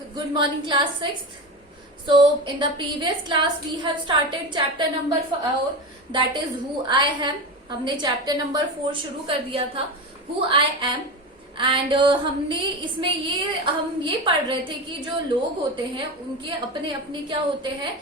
Good morning, class 6th. So, in the previous class, we have started chapter number 4, that is Who I Am. हमने chapter number 4 शुरू कर दिया था, Who I Am. And हमने इसमें हम ये पढ़ रहे थे कि जो लोग होते हैं उनके अपने अपने क्या होते हैं,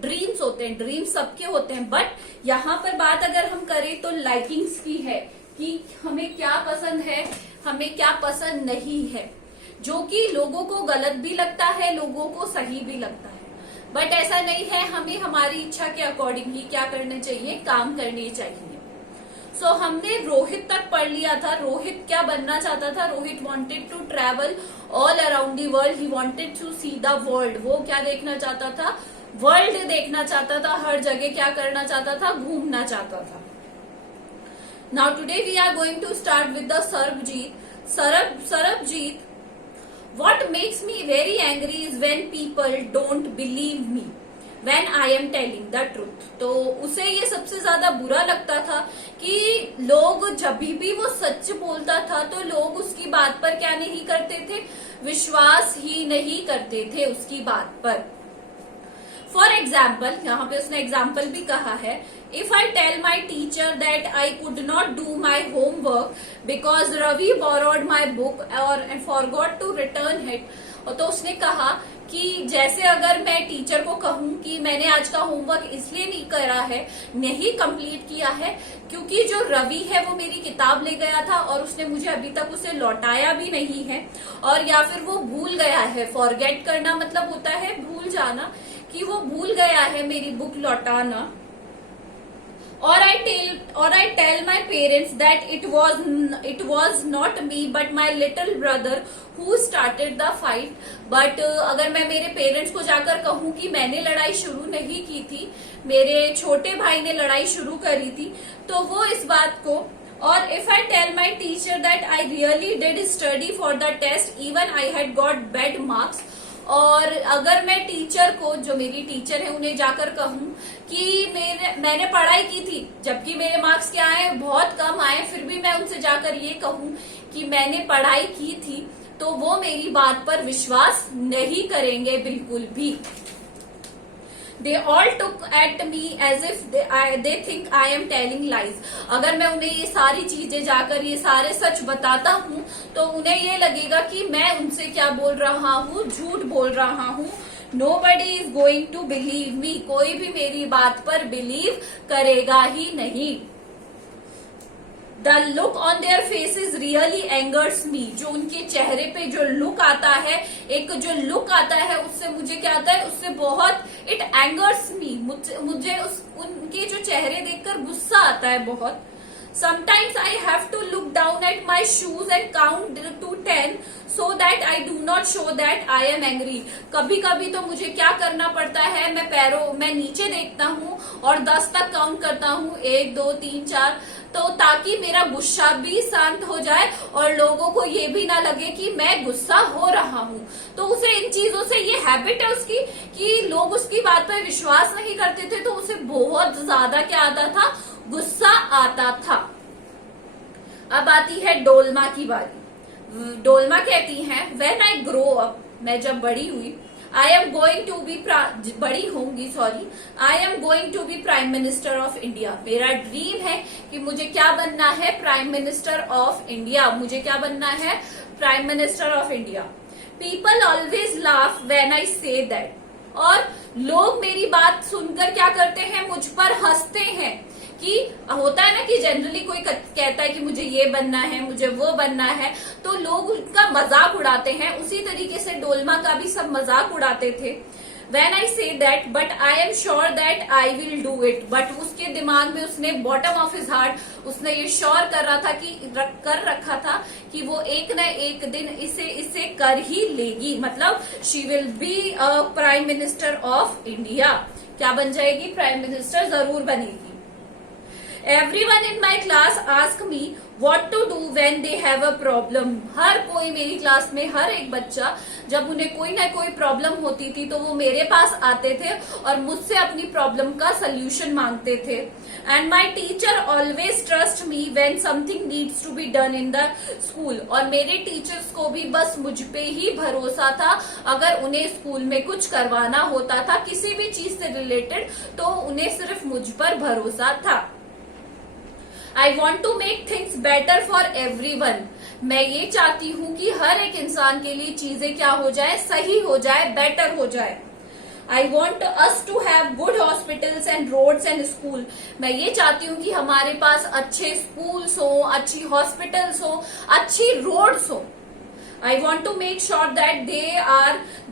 ड्रीम्स होते हैं. ड्रीम्स सबके होते हैं, बट यहाँ पर बात अगर हम करें तो लाइकिंग्स की है कि हमें क्या पसंद है, हमें क्या पसंद नहीं है, जो कि लोगों को गलत भी लगता है, लोगों को सही भी लगता है. बट ऐसा नहीं है, हमें हमारी इच्छा के अकॉर्डिंग ही क्या करना चाहिए, काम करने चाहिए. सो हमने रोहित तक पढ़ लिया था. रोहित क्या बनना चाहता था? Rohit wanted to travel all around the world. He wanted to see the world. वो क्या देखना चाहता था? वर्ल्ड देखना चाहता था. हर जगह क्या करना चाहता था? घूमना चाहता था. Now today we are going to start with the Sarabjit. Sarabjit, what makes me very angry is when people don't believe me when I am telling the truth. तो उसे ये सबसे ज्यादा बुरा लगता था कि लोग जब भी वो सच बोलता था तो लोग उसकी बात पर क्या नहीं करते थे, विश्वास ही नहीं करते थे उसकी बात पर. फॉर एग्जाम्पल, यहाँ पे उसने एग्जाम्पल भी कहा है, if I tell my teacher that I could not do my homework because Ravi borrowed my book और फॉरगॉट टू रिटर्न इट. तो उसने कहा कि जैसे अगर मैं टीचर को कहूं कि मैंने आज का होमवर्क इसलिए नहीं करा है, नहीं कंप्लीट किया है, क्योंकि जो रवि है वो मेरी किताब ले गया था और उसने मुझे अभी तक उसे लौटाया भी नहीं है, और या फिर वो भूल गया है. फॉरगेट करना मतलब होता है भूल जाना, कि वो भूल गया है मेरी बुक लौटाना. और I tell my parents that it was not me but my little brother who started the fight. But अगर मैं मेरे पेरेंट्स को जाकर कहूं कि मैंने लड़ाई शुरू नहीं की थी, मेरे छोटे भाई ने लड़ाई शुरू करी थी, तो वो इस बात को. और if I tell my teacher that I really did study for the test even I had got bad marks. और अगर मैं टीचर को, जो मेरी टीचर है, उन्हें जाकर कहूं कि मैंने पढ़ाई की थी जबकि मेरे मार्क्स क्या आए, बहुत कम आए, फिर भी मैं उनसे जाकर ये कहूं कि मैंने पढ़ाई की थी, तो वो मेरी बात पर विश्वास नहीं करेंगे बिल्कुल भी. They all took at me as if they think I am telling lies. अगर मैं उन्हें ये सारी चीजें जाकर ये सारे सच बताता हूँ तो उन्हें ये लगेगा कि मैं उनसे क्या बोल रहा हूँ, झूठ बोल रहा हूँ. Nobody is going to believe me. कोई भी मेरी बात पर बिलीव करेगा ही नहीं. The look on their faces really angers me. जो उनके चेहरे पे जो लुक आता है, एक जो लुक आता है, उससे मुझे क्या आता है, उससे बहुत इट एंगर्स मी. मुझे उनके जो चेहरे देखकर गुस्सा आता है बहुत. Sometimes I have to look down at my shoes and count to 10 so that I do not show that I am angry. कभी कभी तो मुझे क्या करना पड़ता है, मैं नीचे देखता हूँ और 10 तक काउंट करता हूँ, 1 2 3 4, तो ताकि मेरा गुस्सा भी शांत हो जाए और लोगों को ये भी ना लगे कि मैं गुस्सा हो रहा हूँ. तो उसे इन चीजों से ये हैबिट है उसकी कि लोग उसकी बात पर विश्वास नहीं करते थे, तो उसे बहुत ज्यादा क्या आता था, गुस्सा आता था. अब आती है डोलमा की बारी. डोलमा कहती हैं, व्हेन आई ग्रो अप, मैं जब बड़ी हुई, I am going to be बड़ी होंगी I am going to be prime minister of India. मेरा ड्रीम है कि मुझे क्या बनना है, प्राइम मिनिस्टर ऑफ इंडिया. मुझे क्या बनना है, prime minister of India. People always laugh when I say that. और लोग मेरी बात सुनकर क्या करते हैं, मुझ पर हंसते हैं. कि होता है ना कि जनरली कोई कहता है कि मुझे ये बनना है, मुझे वो बनना है, तो लोग उनका मजाक उड़ाते हैं. उसी तरीके से डोलमा का भी सब मजाक उड़ाते थे. When I say that, but I am sure that I will do it. But उसके दिमाग में, उसने बॉटम ऑफ हिज हार्ट, उसने ये श्योर कर रखा था कि वो एक न एक दिन इसे कर ही लेगी. मतलब she will be prime minister of India. क्या बन जाएगी, प्राइम मिनिस्टर जरूर बनेगी. Everyone in my class asked me What to do when they have a problem. हर कोई मेरी क्लास में हर एक बच्चा जब उन्हें कोई ना कोई प्रॉब्लम होती थी तो वो मेरे पास आते थे और मुझसे अपनी प्रॉब्लम का सोल्यूशन मांगते थे. And my teacher always trust me when something needs to be done in the school. और मेरे टीचर्स को भी बस मुझ पे ही भरोसा था. अगर उन्हें स्कूल में कुछ करवाना होता था किसी भी चीज से रिलेटेड तो उन्हें सिर्फ मुझ पर भरोसा था. I want to make things better for everyone. मैं ये चाहती हूँ कि हर एक इंसान के लिए चीजें क्या हो जाए, सही हो जाए, बेटर हो जाए. I want us to have good hospitals and roads and school. मैं ये चाहती हूँ कि हमारे पास अच्छे स्कूल्स हो, अच्छी हॉस्पिटल्स हो, अच्छी रोड्स हो. I want to make sure that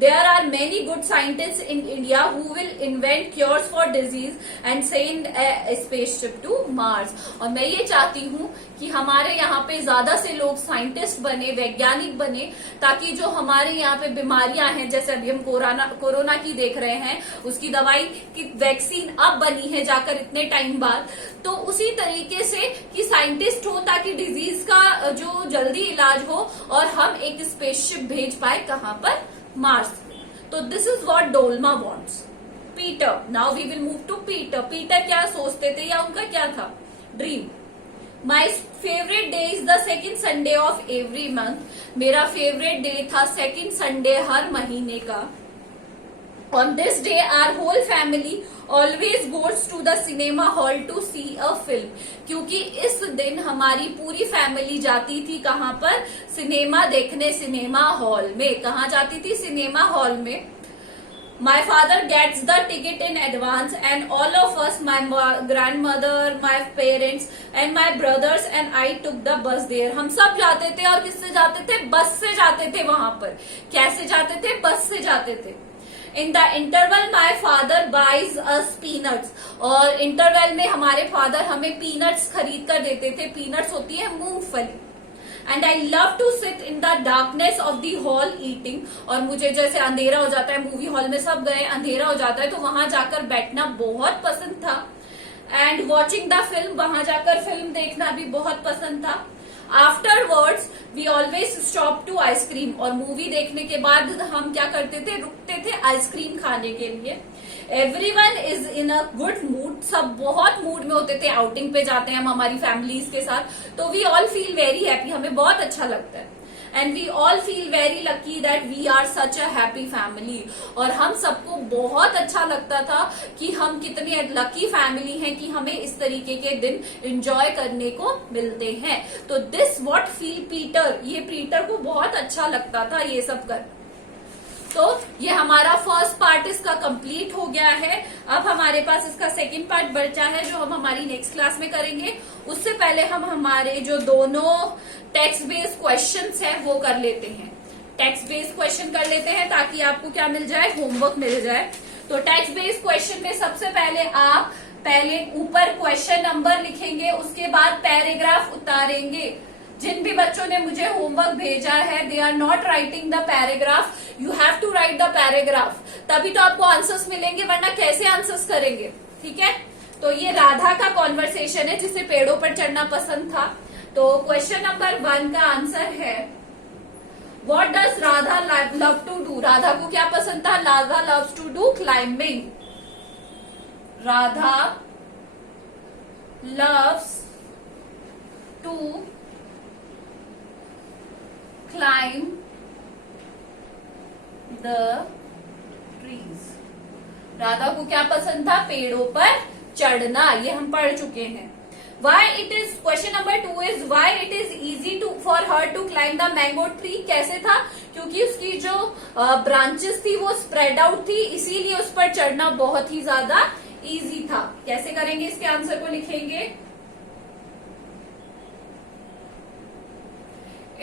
there are many good scientists in India who will invent cures for disease and send a spaceship to Mars. और मैं ये चाहती हूँ कि हमारे यहाँ पे ज्यादा से लोग साइंटिस्ट बने, वैज्ञानिक बने, ताकि जो हमारे यहाँ पे बीमारियां हैं जैसे अभी हम कोरोना की देख रहे हैं, उसकी दवाई की वैक्सीन अब बनी है जाकर इतने टाइम बाद, तो उसी तरीके से कि साइंटिस्ट हो ताकि डिजीज का जो जल्दी इलाज हो और हम एक स्पेसशिप भेज पाए कहां पर, मार्स. तो this is what Dolma wants. Peter, now we will move to Peter. Peter क्या सोचते थे या उनका क्या था dream. My favourite day is the second Sunday of every month. मेरा फेवरेट डे था सेकेंड संडे हर महीने का. On this day, our whole family always goes to the cinema hall to see a film. क्योंकि इस दिन हमारी पूरी फैमिली जाती थी कहाँ पर, सिनेमा देखने. सिनेमा हॉल में कहाँ जाती थी, सिनेमा हॉल में. My father gets the ticket in advance and all of us, my grandmother, my parents and my brothers and I took the bus there. हम सब जाते थे और किससे जाते थे, बस से जाते थे वहां पर. कैसे जाते थे, बस से जाते थे. In the interval my father buys us peanuts. और इंटरवल में हमारे फादर हमें पीनट्स खरीद कर देते थे. पीनट्स होती है मूंगफली. And I love to sit in the darkness of the hall eating. और मुझे जैसे अंधेरा हो जाता है, मूवी हॉल में सब गए, अंधेरा हो जाता है तो वहां जाकर बैठना बहुत पसंद था. एंड वॉचिंग द फिल्म, वहां जाकर फिल्म देखना भी बहुत पसंद था. Afterwards we always stop to ice cream. और मूवी देखने के बाद हम क्या करते थे, रुकते थे आइसक्रीम खाने के लिए. Everyone is in a good mood. सब बहुत मूड में होते थे. आउटिंग पे जाते हैं हम हमारी फैमिलीज के साथ, तो we all feel very happy. हमें बहुत अच्छा लगता है. And we all feel very lucky that we are such a happy family. और हम सबको बहुत अच्छा लगता था कि हम कितनी लकी फैमिली हैं कि हमें इस तरीके के दिन एंजॉय करने को मिलते हैं. तो दिस व्हाट फील पीटर, ये पीटर को बहुत अच्छा लगता था ये सब कर. तो ये हमारा फर्स्ट पार्ट इसका कंप्लीट हो गया है. अब हमारे पास इसका सेकंड पार्ट बचा है जो हम हमारी नेक्स्ट क्लास में करेंगे. उससे पहले हम हमारे जो दोनों टेक्स्ट बेस्ड क्वेश्चंस हैं वो कर लेते हैं. टेक्स्ट बेस्ड क्वेश्चन कर लेते हैं ताकि आपको क्या मिल जाए, होमवर्क मिल जाए. तो टेक्स्ट बेस्ड क्वेश्चन में सबसे पहले आप ऊपर क्वेश्चन नंबर लिखेंगे, उसके बाद पैराग्राफ उतारेंगे. जिन भी बच्चों ने मुझे होमवर्क भेजा है, they are not writing the paragraph, you have to write the paragraph. तभी तो आपको आंसर्स मिलेंगे, वरना कैसे आंसर्स करेंगे. ठीक है. तो ये राधा का कॉन्वर्सेशन है जिसे पेड़ों पर चढ़ना पसंद था. तो क्वेश्चन नंबर 1 का आंसर है what does Radha love to do. Radha को क्या पसंद था, Radha loves to do climbing. Radha loves to climb the trees. Radha को क्या पसंद था, पेड़ों पर चढ़ना. ये हम पढ़ चुके हैं. Why it is, question number 2 is why it is easy to for her to climb the mango tree. कैसे था, क्योंकि उसकी जो ब्रांचेस थी वो स्प्रेड आउट थी, इसीलिए उस पर चढ़ना बहुत ही ज्यादा इजी था. कैसे करेंगे, इसके आंसर को लिखेंगे.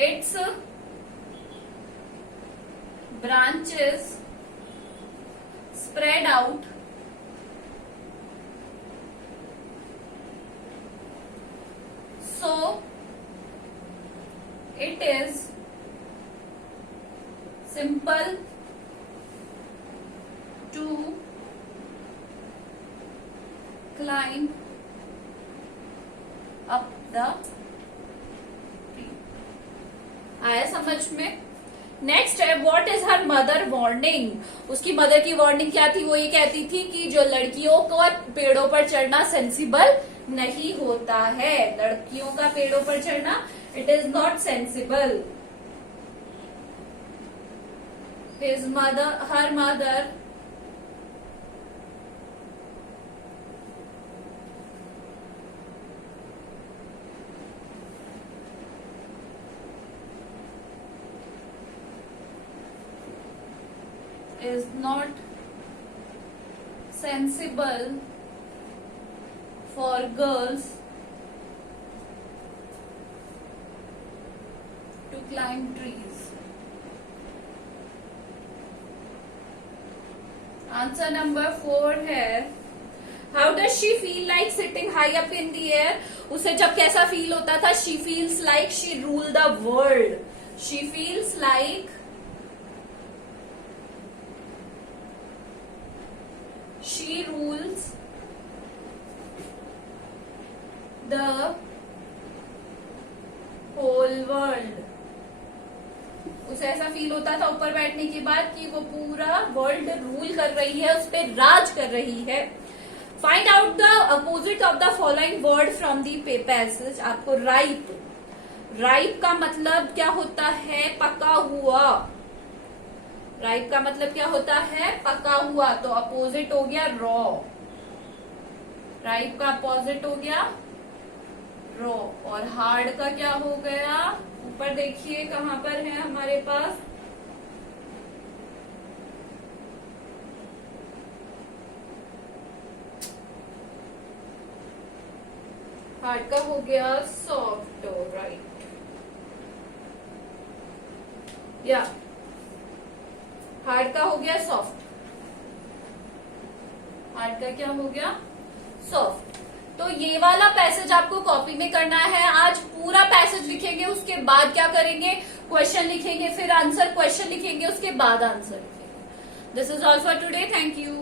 It's branches spread out so it is simple to climb up the आया समझ में? नेक्स्ट है what is her mother warning. उसकी मदर की वार्निंग क्या थी? वो ये कहती थी कि जो लड़कियों को पेड़ों पर चढ़ना सेंसिबल नहीं होता है। लड़कियों का पेड़ों पर चढ़ना it is not sensible. Her mother is not sensible for girls to climb trees. Answer number 4 है How does she feel like sitting high up in the air? उसे जब कैसा फील होता था? She feels like she rule the world. She feels like she rules the whole world. उसे ऐसा feel होता था ऊपर बैठने के बाद कि वो पूरा वर्ल्ड रूल कर रही है, उस पर राज कर रही है. Find out the opposite of the following word from the passage. आपको राइप. राइप का मतलब क्या होता है? पका हुआ. राइप का मतलब क्या होता है? पका हुआ. तो अपोजिट हो गया रॉ. राइप का अपोजिट हो गया रॉ. और हार्ड का क्या हो गया? ऊपर देखिए कहां पर है हमारे पास. हार्ड का हो गया सॉफ्ट. राइट या हार्ड का हो गया सॉफ्ट. हार्ड का क्या हो गया? सॉफ्ट. तो ये वाला पैसेज आपको कॉपी में करना है. आज पूरा पैसेज लिखेंगे, उसके बाद क्या करेंगे? क्वेश्चन लिखेंगे, फिर आंसर. क्वेश्चन लिखेंगे, उसके बाद आंसर लिखेंगे. This is all for today. Thank you.